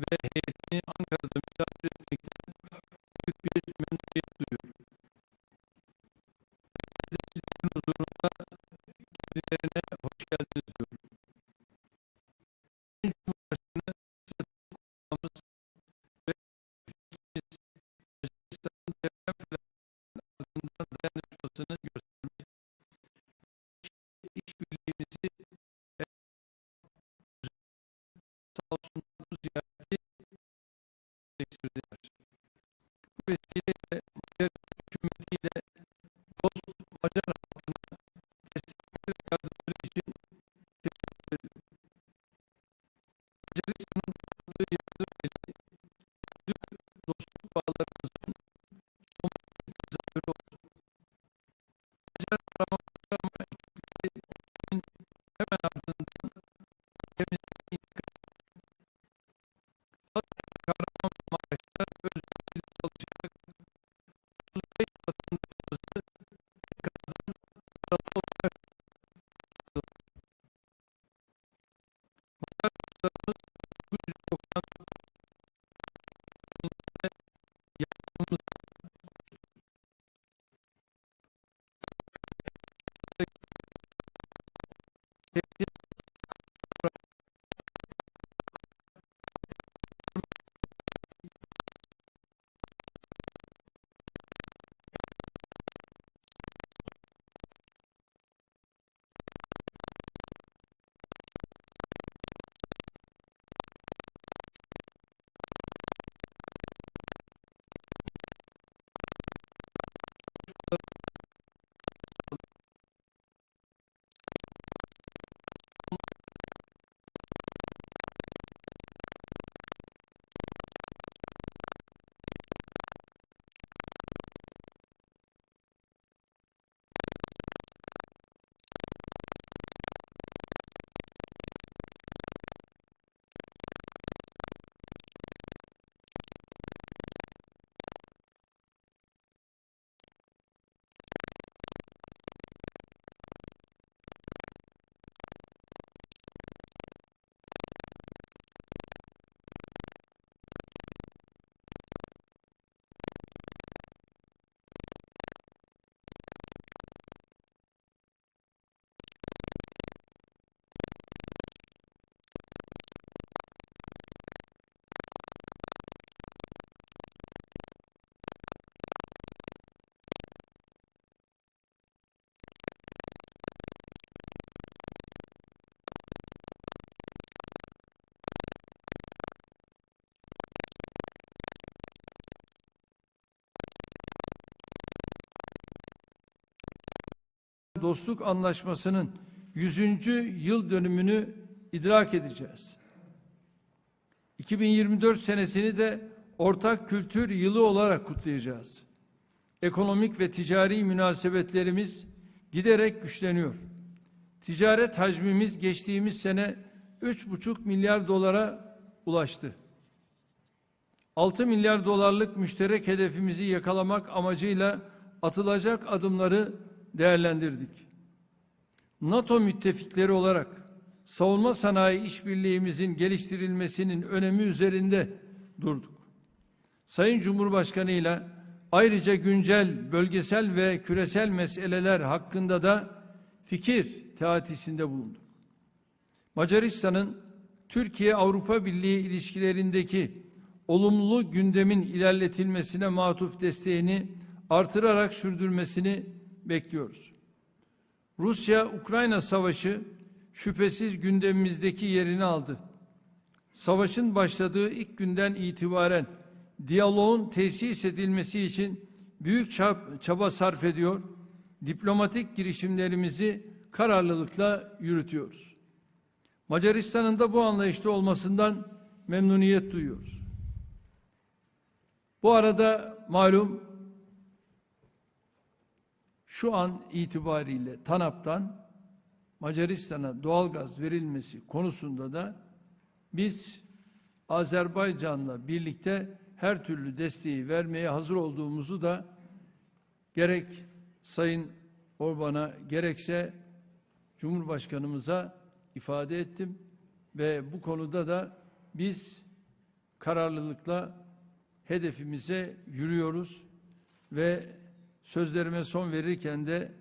ve heyetini Ankara'da misafir vesileyle Macaristan hükümetiyle dost Macar halkına destekleri ve yardımları için teşekkür ediyorum. Macaristan'ın yaptığı yardım eli dostluk bağlarımızın Dostluk Anlaşması'nın 100. yıl dönümünü idrak edeceğiz. 2024 senesini de ortak kültür yılı olarak kutlayacağız. Ekonomik ve ticari münasebetlerimiz giderek güçleniyor. Ticaret hacmimiz geçtiğimiz sene 3,5 milyar dolara ulaştı. 6 milyar dolarlık müşterek hedefimizi yakalamak amacıyla atılacak adımları değerlendirdik. NATO müttefikleri olarak savunma sanayi işbirliğimizin geliştirilmesinin önemi üzerinde durduk. Sayın Cumhurbaşkanı ile ayrıca güncel, bölgesel ve küresel meseleler hakkında da fikir teatisinde bulunduk. Macaristan'ın Türkiye-Avrupa Birliği ilişkilerindeki olumlu gündemin ilerletilmesine matuf desteğini artırarak sürdürmesini bekliyoruz. Rusya-Ukrayna savaşı şüphesiz gündemimizdeki yerini aldı. Savaşın başladığı ilk günden itibaren diyaloğun tesis edilmesi için büyük çab- çaba sarf ediyor, diplomatik girişimlerimizi kararlılıkla yürütüyoruz. Macaristan'ın da bu anlayışta olmasından memnuniyet duyuyoruz. Bu arada malum şu an itibariyle TANAP'tan Macaristan'a doğalgaz verilmesi konusunda da biz Azerbaycan'la birlikte her türlü desteği vermeye hazır olduğumuzu da gerek Sayın Orban'a gerekse Cumhurbaşkanımıza ifade ettim ve bu konuda da biz kararlılıkla hedefimize yürüyoruz ve sözlerime son verirken de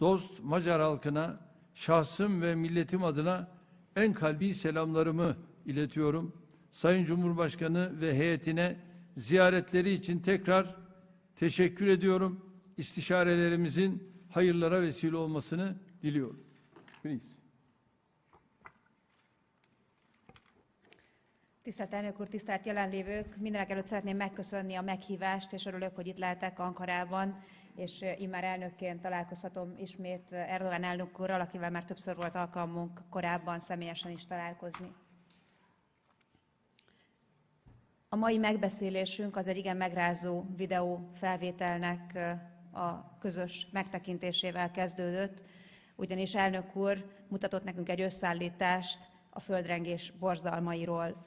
dost Macar halkına şahsım ve milletim adına en kalbi selamlarımı iletiyorum. Sayın Cumhurbaşkanı ve heyetine ziyaretleri için tekrar teşekkür ediyorum. İstişarelerimizin hayırlara vesile olmasını diliyorum. Please. Tisztelt elnök úr, tisztelt jelenlévők! Mindenek előtt szeretném megköszönni a meghívást, és örülök, hogy itt lehetek Ankarában, és immár elnökként találkozhatom ismét Erdogan elnök úrral, akivel már többször volt alkalmunk korábban személyesen is találkozni. A mai megbeszélésünk az egy igen megrázó videó felvételnek a közös megtekintésével kezdődött, ugyanis elnök úr mutatott nekünk egy összeállítást a földrengés borzalmairól.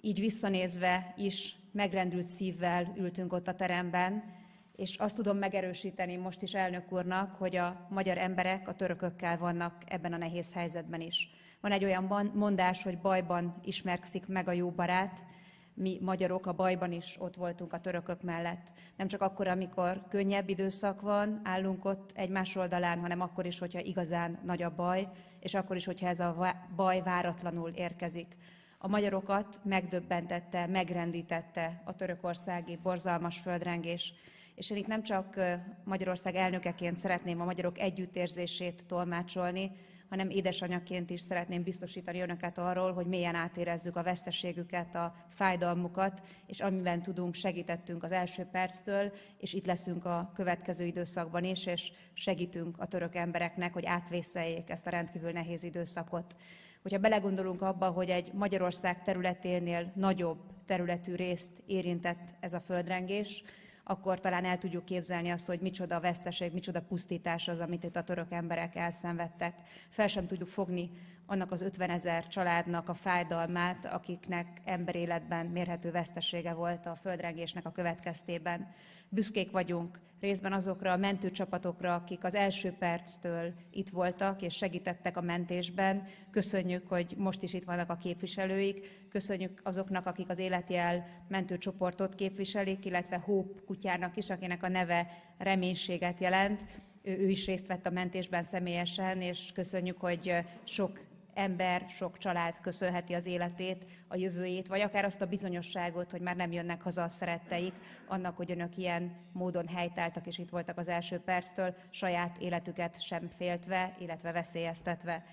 Így visszanézve is megrendült szívvel ültünk ott a teremben, és azt tudom megerősíteni most is elnök úrnak, hogy a magyar emberek a törökökkel vannak ebben a nehéz helyzetben is. Van egy olyan mondás, hogy bajban ismerkszik meg a jó barát, mi magyarok a bajban is ott voltunk a törökök mellett. Nem csak akkor, amikor könnyebb időszak van, állunk ott egymás oldalán, hanem akkor is, hogyha igazán nagy a baj, és akkor is, hogyha ez a baj váratlanul érkezik. A magyarokat megdöbbentette, megrendítette a törökországi borzalmas földrengés. És én itt nem csak Magyarország elnökeként szeretném a magyarok együttérzését tolmácsolni, hanem édesanyaként is szeretném biztosítani önöket arról, hogy mélyen átérezzük a veszteségüket, a fájdalmukat, és amiben tudunk, segítettünk az első perctől, és itt leszünk a következő időszakban is, és segítünk a török embereknek, hogy átvészeljék ezt a rendkívül nehéz időszakot. Hogyha belegondolunk abba, hogy egy Magyarország területénél nagyobb területű részt érintett ez a földrengés, akkor talán el tudjuk képzelni azt, hogy micsoda veszteség, micsoda pusztítás az, amit itt a török emberek elszenvedtek. Fel sem tudjuk fogni annak az 50 ezer családnak a fájdalmát, akiknek emberéletben mérhető vesztesége volt a földrengésnek a következtében. Büszkék vagyunk részben azokra a mentőcsapatokra, akik az első perctől itt voltak és segítettek a mentésben. Köszönjük, hogy most is itt vannak a képviselőik. Köszönjük azoknak, akik az életjel mentőcsoportot képviselik, illetve Hope kutyának is, akinek a neve reménységet jelent. Ő, ő is részt vett a mentésben személyesen, és köszönjük, hogy sok ember, sok család köszönheti az életét, a jövőjét, vagy akár azt a bizonyosságot, hogy már nem jönnek haza a szeretteik, annak, hogy önök ilyen módon helytáltak, és itt voltak az első perctől, saját életüket sem féltve, illetve veszélyeztetve.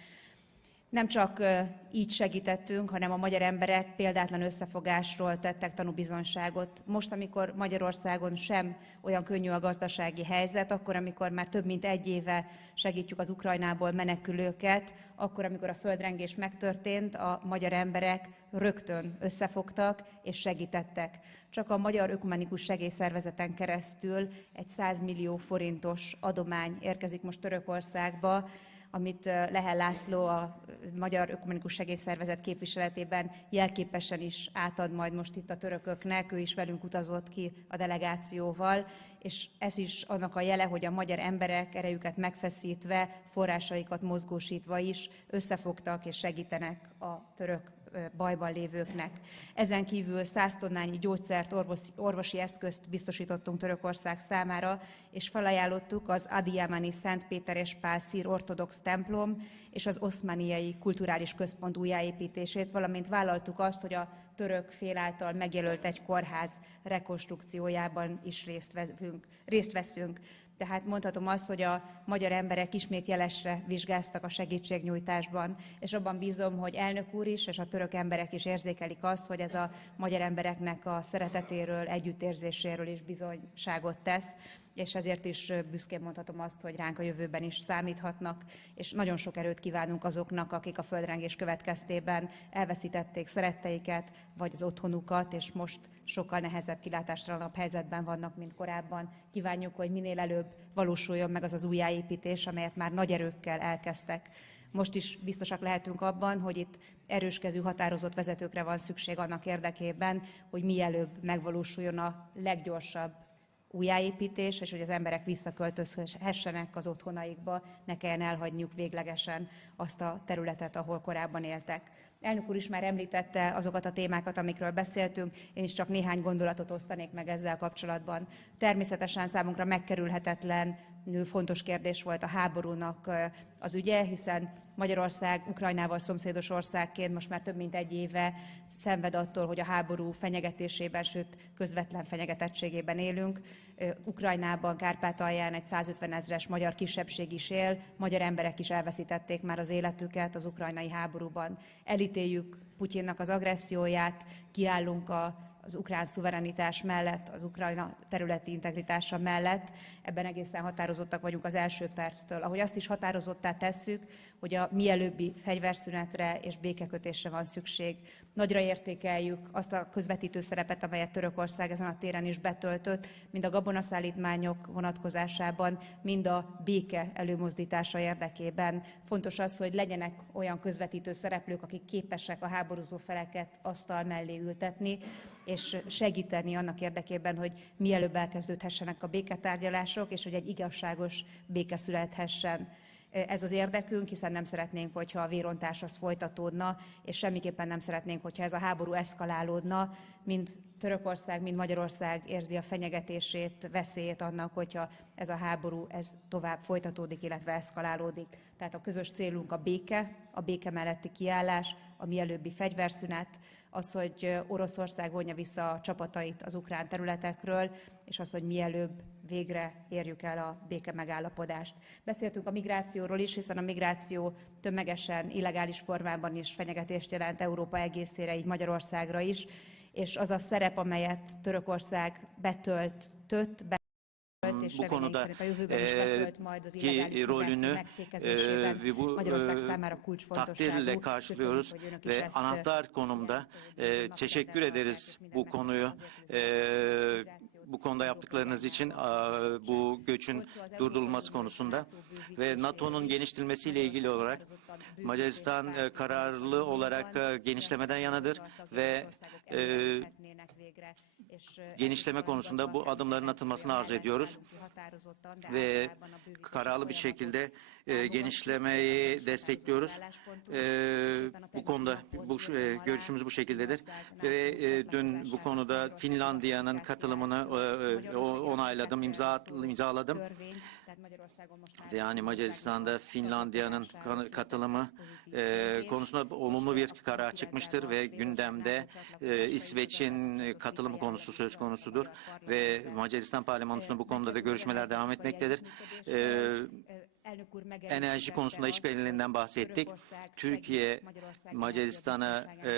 Nem csak így segítettünk, hanem a magyar emberek példátlan összefogásról tettek tanúbizonyságot. Most, amikor Magyarországon sem olyan könnyű a gazdasági helyzet, akkor, amikor már több mint egy éve segítjük az Ukrajnából menekülőket, akkor, amikor a földrengés megtörtént, a magyar emberek rögtön összefogtak és segítettek. Csak a Magyar Ökumenikus Segélyszervezeten keresztül egy 100 millió forintos adomány érkezik most Törökországba, amit Lehel László a Magyar Ökumenikus Segélyszervezet képviseletében jelképesen is átad majd most itt a törököknek, ő is velünk utazott ki a delegációval, és ez is annak a jele, hogy a magyar emberek erejüket megfeszítve, forrásaikat mozgósítva is összefogtak és segítenek a török bajban lévőknek. Ezen kívül 100 tonnányi gyógyszert, orvosi, orvosi eszközt biztosítottunk Törökország számára, és felajánlottuk az Adiamani Szent Péter és Pál szír ortodox templom és az oszmaniai kulturális központ újjáépítését, valamint vállaltuk azt, hogy a török fél által megjelölt egy kórház rekonstrukciójában is részt, veszünk, részt veszünk. Tehát mondhatom azt, hogy a magyar emberek ismét jelesre vizsgáztak a segítségnyújtásban, és abban bízom, hogy elnök úr is, és a török emberek is érzékelik azt, hogy ez a magyar embereknek a szeretetéről, együttérzéséről is bizonyságot tesz, és ezért is büszkén mondhatom azt, hogy ránk a jövőben is számíthatnak, és nagyon sok erőt kívánunk azoknak, akik a földrengés következtében elveszítették szeretteiket, vagy az otthonukat, és most sokkal nehezebb kilátástalanabb helyzetben vannak, mint korábban. Kívánjuk, hogy minél előbb valósuljon meg az az újjáépítés, amelyet már nagy erőkkel elkezdtek. Most is biztosak lehetünk abban, hogy itt erőskezű, határozott vezetőkre van szükség annak érdekében, hogy mielőbb megvalósuljon a leggyorsabb újjáépítés, és hogy az emberek visszaköltözhessenek az otthonaikba, ne kelljen elhagyniuk véglegesen azt a területet, ahol korábban éltek. Elnök úr is már említette azokat a témákat, amikről beszéltünk, én is csak néhány gondolatot osztanék meg ezzel kapcsolatban. Természetesen számunkra megkerülhetetlen, fontos kérdés volt a háborúnak az ügye, hiszen Magyarország Ukrajnával szomszédos országként most már több mint egy éve szenved attól, hogy a háború fenyegetésében, sőt közvetlen fenyegetettségében élünk. Ukrajnában, Kárpátalján egy 150 ezres magyar kisebbség is él, magyar emberek is elveszítették már az életüket az ukrajnai háborúban. Elítéljük Putyinnak az agresszióját, kiállunk a az ukrán szuverenitás mellett, az Ukrajna területi integritása mellett. Ebben egészen határozottak vagyunk az első perctől. Ahogy azt is határozottá tesszük, hogy a mielőbbi fegyverszünetre és békekötésre van szükség. Nagyra értékeljük azt a közvetítő szerepet, amelyet Törökország ezen a téren is betöltött, mind a gabonaszállítmányok vonatkozásában, mind a béke előmozdítása érdekében. Fontos az, hogy legyenek olyan közvetítő szereplők, akik képesek a háborúzó feleket asztal mellé ültetni, és segíteni annak érdekében, hogy mielőbb elkezdődhessenek a béketárgyalások, és hogy egy igazságos béke születhessen. Ez az érdekünk, hiszen nem szeretnénk, hogyha a vérontás az folytatódna, és semmiképpen nem szeretnénk, hogyha ez a háború eszkalálódna, mind Törökország, mind Magyarország érzi a fenyegetését, veszélyét annak, hogyha ez a háború ez tovább folytatódik, illetve eszkalálódik. Tehát a közös célunk a béke, a béke melletti kiállás, a mielőbbi fegyverszünet, az, hogy Oroszország vonja vissza a csapatait az ukrán területekről, és az, hogy mielőbb végre érjük el a béke megállapodást. Beszéltünk a migrációról is, hiszen a migráció tömegesen, illegális formában is fenyegetést jelent Európa egészére, így Magyarországra is, és az a szerep, amelyet Törökország betölt, tött, betölt, és bu konuda e, ki rolünü e, bu e, takdirle karşılıyoruz ve ezt, e, anahtar konumda e, teşekkür ederiz bu konuyu. e, bu konuda yaptıklarınız için bu göçün durdurulması konusunda ve NATO'nun genişletilmesiyle ilgili olarak Macaristan e, kararlı olarak e, genişlemeden yanadır ve e, genişleme konusunda bu adımların atılmasını arzu ediyoruz ve kararlı bir şekilde genişlemeyi destekliyoruz. Bu konuda bu görüşümüz bu şekildedir ve dün bu konuda Finlandiya'nın katılımını onayladım, imza imzaladım. Yani Macaristan'da Finlandiya'nın katılımı e, konusunda olumlu bir karar çıkmıştır ve gündemde e, İsveç'in e, katılım konusu söz konusudur ve Macaristan parlamentosunun bu konuda da görüşmeler devam etmektedir. E, enerji konusunda işbirliğinden bahsettik. Türkiye Macaristan'a e,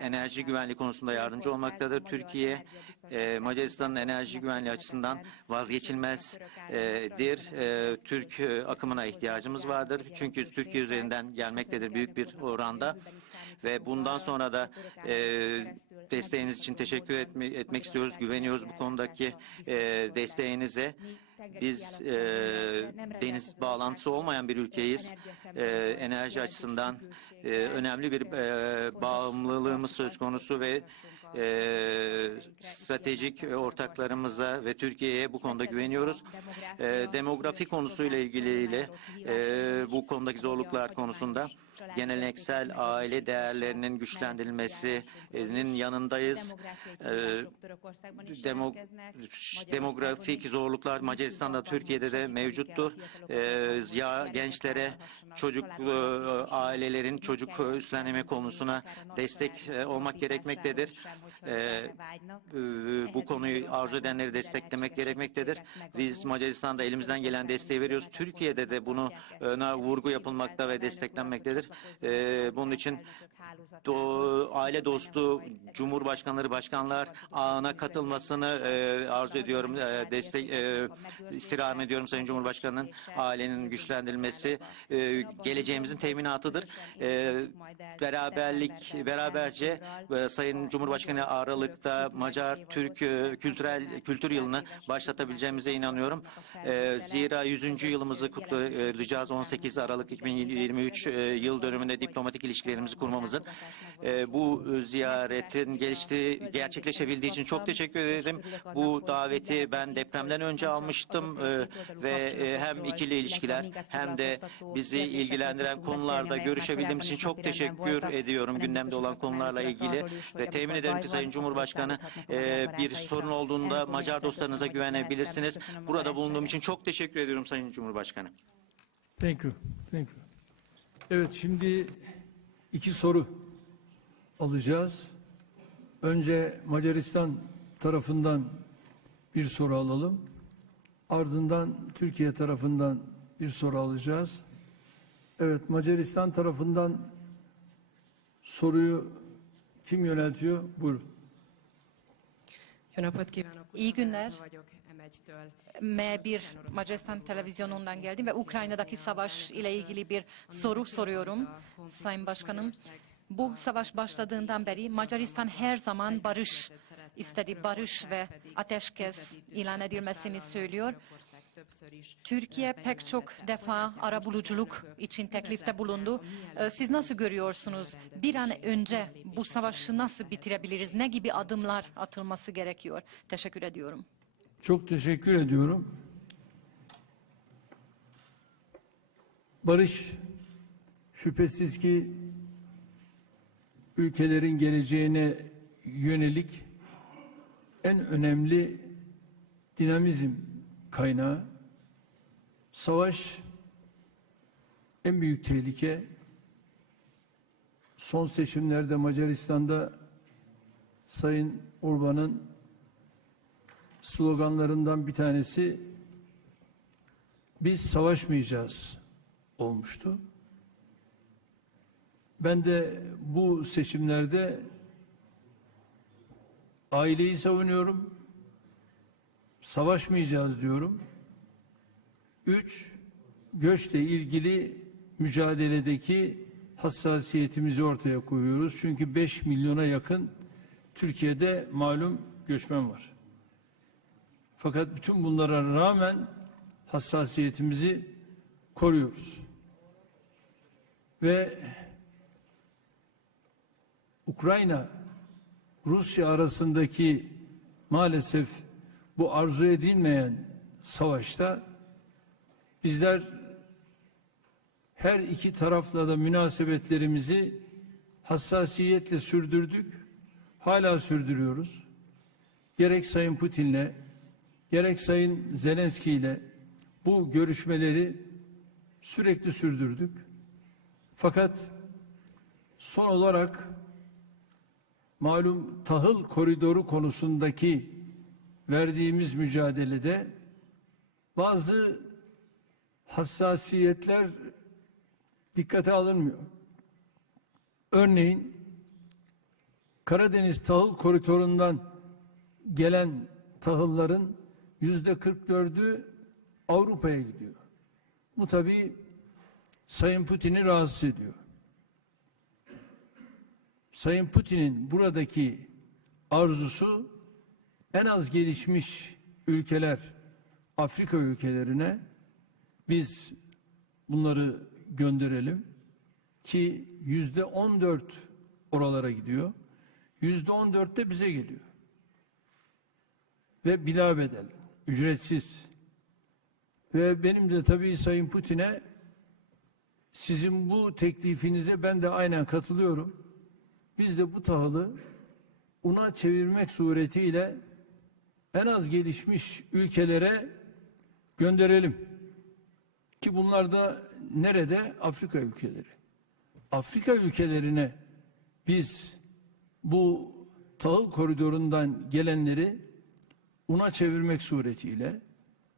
enerji güvenliği konusunda yardımcı olmaktadır. Türkiye e, Macaristan'ın enerji güvenliği açısından vazgeçilmezdir. E, Türk e, akımına ihtiyacımız vardır. Çünkü Türkiye üzerinden gelmektedir büyük bir oranda ve bundan sonra da e, desteğiniz için teşekkür etme, etmek istiyoruz. Güveniyoruz bu konudaki e, desteğinize. Biz e, deniz bağlantısı olmayan bir ülkeyiz. E, enerji açısından e, önemli bir e, bağımlılığımız söz konusu ve e, stratejik ortaklarımıza ve Türkiye'ye bu konuda güveniyoruz. E, demografi konusuyla ilgili e, bu konudaki zorluklar konusunda geleneksel aile değerlerinin güçlendirilmesinin yanındayız. E, demo, demografik zorluklar Macaristan'da, Türkiye'de de mevcuttur. E, ya gençlere çocuk e, ailelerin çocuk üstlenme konusuna destek e, olmak gerekmektedir. E, e, bu konuyu arzu edenleri desteklemek gerekmektedir. Biz Macaristan'da elimizden gelen desteği veriyoruz. Türkiye'de de bunu öne vurgu yapılmakta ve desteklenmektedir. E, bunun için do, aile dostu cumhurbaşkanları, başkanlar ağına katılmasını arzu ediyorum. Destek istirham ediyorum Sayın Cumhurbaşkanı'nın ailenin güçlendirilmesi e, geleceğimizin teminatıdır. E, beraberlik, beraberce e, Sayın Cumhurbaşkanı Aralık'ta Macar Türk e, kültürel kültür yılını başlatabileceğimize inanıyorum. E, zira 100. yılımızı kutlayacağız 18 Aralık 2023 e, yıl dönümünde diplomatik ilişkilerimizi kurmamızın. E, bu ziyaretin gelişti, gerçekleşebildiği için çok teşekkür ederim. Bu daveti ben depremden önce almıştım. Çalıştım e, ve e, hem ikili ilişkiler hem de bizi ilgilendiren konularda görüşebildiğimiz için çok teşekkür ediyorum gündemde olan konularla ilgili ve temin ederim ki Sayın Cumhurbaşkanı e, bir sorun olduğunda Macar dostlarınıza güvenebilirsiniz. Burada bulunduğum için çok teşekkür ediyorum Sayın Cumhurbaşkanı. Thank you. Thank you. Evet şimdi iki soru alacağız. Önce Macaristan tarafından bir soru alalım. Ardından Türkiye tarafından bir soru alacağız. Evet Macaristan tarafından soruyu kim yöneltiyor? Buyurun. Jó napot kívánok! İyi günler. Utána vagyok M1-től. M1 Macaristan televizyonundan geldim ve Ukrayna'daki savaş ile ilgili bir soru soruyorum Sayın Başkanım. Bu savaş başladığından beri Macaristan her zaman barış istedi, barış ve ateşkes ilan edilmesini söylüyor. Türkiye pek çok defa arabuluculuk için teklifte bulundu. Ee, Siz nasıl görüyorsunuz? Bir an önce bu savaşı nasıl bitirebiliriz? Ne gibi adımlar atılması gerekiyor? Teşekkür ediyorum. Çok teşekkür ediyorum. Barış şüphesiz ki ülkelerin geleceğine yönelik en önemli dinamizm kaynağı. Savaş en büyük tehlike. Son seçimlerde Macaristan'da Sayın Orban'ın sloganlarından bir tanesi biz savaşmayacağız olmuştu. Ben de bu seçimlerde aileyi savunuyorum. Savaşmayacağız diyorum. Üç, göçle ilgili mücadeledeki hassasiyetimizi ortaya koyuyoruz. Çünkü 5 milyona yakın Türkiye'de malum göçmen var. Fakat bütün bunlara rağmen hassasiyetimizi koruyoruz. Ve Ukrayna Rusya arasındaki maalesef bu arzu edilmeyen savaşta bizler her iki tarafla da münasebetlerimizi hassasiyetle sürdürdük. Hala sürdürüyoruz. Gerek Sayın Putin'le gerek Sayın Zelenski ile bu görüşmeleri sürekli sürdürdük. Fakat son olarak malum tahıl koridoru konusundaki verdiğimiz mücadelede bazı hassasiyetler dikkate alınmıyor. Örneğin Karadeniz tahıl koridorundan gelen tahılların yüzde 44'ü Avrupa'ya gidiyor. Bu tabii Sayın Putin'i rahatsız ediyor. Sayın Putin'in buradaki arzusu en az gelişmiş ülkeler, Afrika ülkelerine biz bunları gönderelim ki yüzde 14 oralara gidiyor. Yüzde 14 de bize geliyor. Ve bila bedel, ücretsiz. Ve benim de tabii Sayın Putin'e sizin bu teklifinize ben de aynen katılıyorum. Biz de bu tahılı una çevirmek suretiyle en az gelişmiş ülkelere gönderelim. Ki bunlar da nerede? Afrika ülkeleri. Afrika ülkelerine biz bu tahıl koridorundan gelenleri una çevirmek suretiyle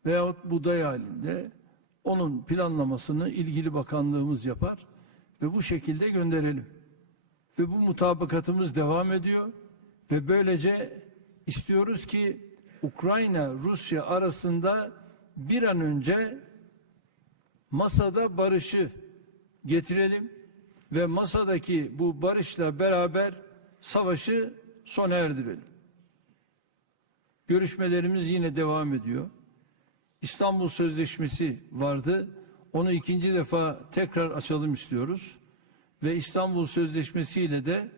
veyahut buğday halinde onun planlamasını ilgili bakanlığımız yapar ve bu şekilde gönderelim. Ve bu mutabakatımız devam ediyor ve böylece istiyoruz ki Ukrayna Rusya arasında bir an önce masada barışı getirelim ve masadaki bu barışla beraber savaşı sona erdirelim. Görüşmelerimiz yine devam ediyor. İstanbul Sözleşmesi vardı. Onu ikinci defa tekrar açalım istiyoruz. Ve İstanbul Sözleşmesi ile de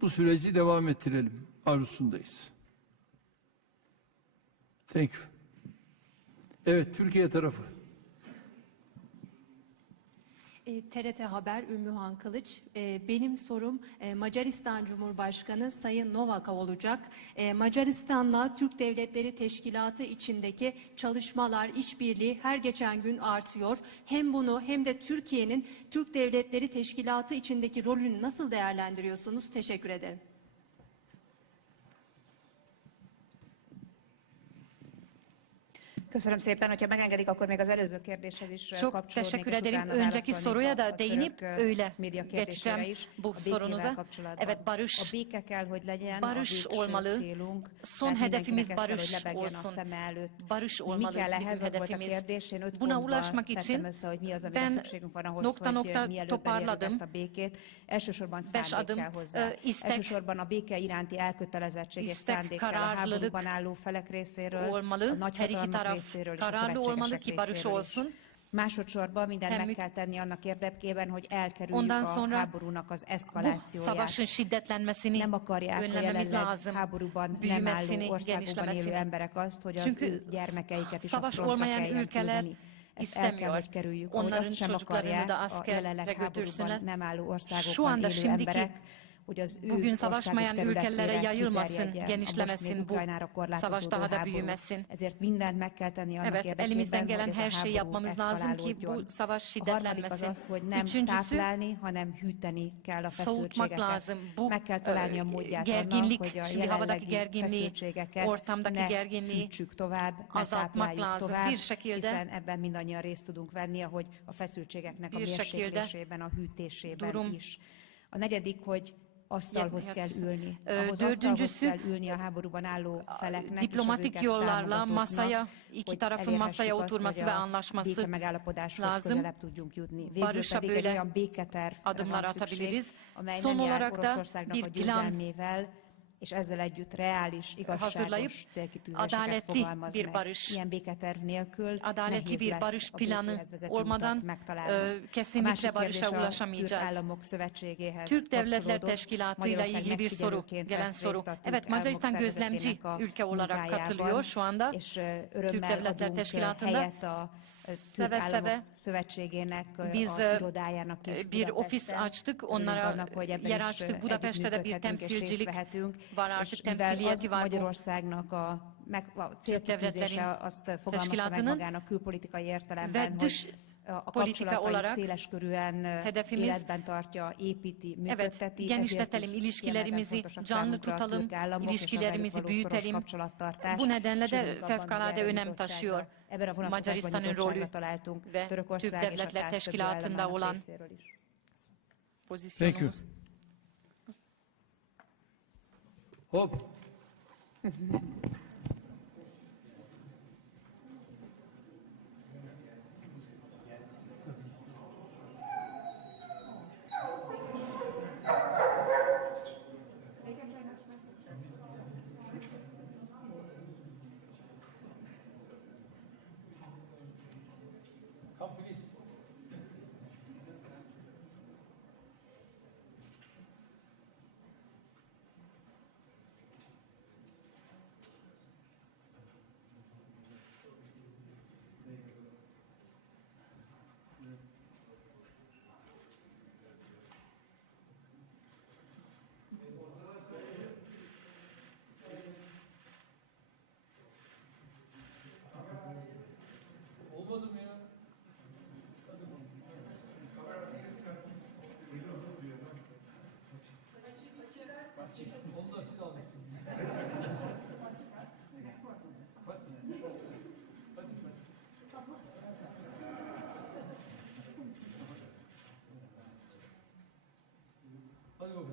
bu süreci devam ettirelim arzusundayız. Thank you. Evet, Türkiye tarafı. E, TRT Haber Ümmühan Kılıç. E, benim sorum e, Macaristan Cumhurbaşkanı Sayın Novak'a olacak. E, Macaristan'la Türk Devletleri Teşkilatı içindeki çalışmalar, işbirliği her geçen gün artıyor. Hem bunu hem de Türkiye'nin Türk Devletleri Teşkilatı içindeki rolünü nasıl değerlendiriyorsunuz? Teşekkür ederim. Köszönöm szépen, hogyha megengedik, akkor még az előző kérdéshez is Çok kapcsolódnék, teşekkür és ederim. Önceki soruya a- da a değinip öyle geçeceğim is. bu A sorunuza. Evet barış. A béke kell, hogy legyen Barış a olmalı. célunk. Son hedefimiz kell, barış hogy lebegjen olsun. A előtt. Barış Mi olmalı kell bizim ehhez, az volt a hedefimiz. kérdés. Én öt Buna ulaşmak için össze, hogy mi az, ben van ahhoz, nokta hogy nokta toparladım. ezt a békét. Elsősorban Beş adım, kell hozzá. ö, istek, Elsősorban a béke iránti elkötelezettség és szándék kell a háborúban álló felek részéről, a olmalı. Iki nagyhatalmak részéről kararlı olmalı szövetségesek ki barış részéről is. olsun. Másodszorban mindent meg kell tenni annak érdekében, hogy elkerüljük Ondan a sonra háborúnak az eszkalációját. Nem akarják a jelenleg háborúban nem álló országokban élő emberek azt, hogy az ő gyermekeiket is a frontra kelljen küldeni. Ezt el kell, hogy kerüljük, ahogy azt sem akarják a jelenleg háborúban nem álló országokban élő emberek, hogy az ő bugün savaşmayan ülkelere yayılmasın, genişlemesin bu savaş daha da büyümesin. Ezért mindent meg kell tenni annak Evet, érdekében, elimizden gelen her şeyi yapmamız lazım ki bu savaş şiddetlenmesin. az, hogy nem Üçüncüsü táplálni, hanem hűteni kell a feszültségeket. lazım. Bu Meg kell találni a módját gerginlik, annak, hogy a jelenlegi feszültségeket ortamdaki gerginliği fűtsük tovább, ne tápláljuk lazım. tovább, Bir şekilde- hiszen ebben mindannyian részt tudunk venni, ahogy a feszültségeknek a mérséklésében, a hűtésében durum- is. A negyedik, hogy asztalhoz kell ülni. Ahhoz dördüncüsü, kell ülni a háborúban álló feleknek diplomatik yollarla masaya, iki tarafın masaya oturması ve anlaşması lazım. tudjunk jutni. Végül Barışa pedig böyle olyan béketervre adımlar van szükség, atabiliriz. amely Son olarak da bir plan és ezzel együtt reális, igazságos célkitűzéseket fogalmaz bir barış, meg. Ilyen béketerv nélkül nehéz bir lesz barış a békéhez vezető olmadan, megtalálni. A másik kérdés a Türk Államok Szövetségéhez Türk Devletler Teşkilatı'yla ilgili bir soru, gelen. Evet, Macaristan gözlemci ülke olarak katılıyor şu anda. És Türk Devletler Teşkilatı'nda seve seve Szövetségének biz bir ofis açtık, onlara yer açtık Budapest'te de bir temsilcilik van és mivel az Magyarországnak a, meg, a célkitűzése azt fogalmazta meg magának külpolitikai értelemben, hogy a kapcsolatait széleskörűen életben tartja, építi, működteti. Evet, genişletelim ilişkilerimizi, canlı tutalım, ilişkilerimizi büyütelim. Bu nedenle de fevkalade önem taşıyor. találtunk. rolü ve Türk Devletler Teşkilatı'nda olan pozisyonumuz. Hop. 아이고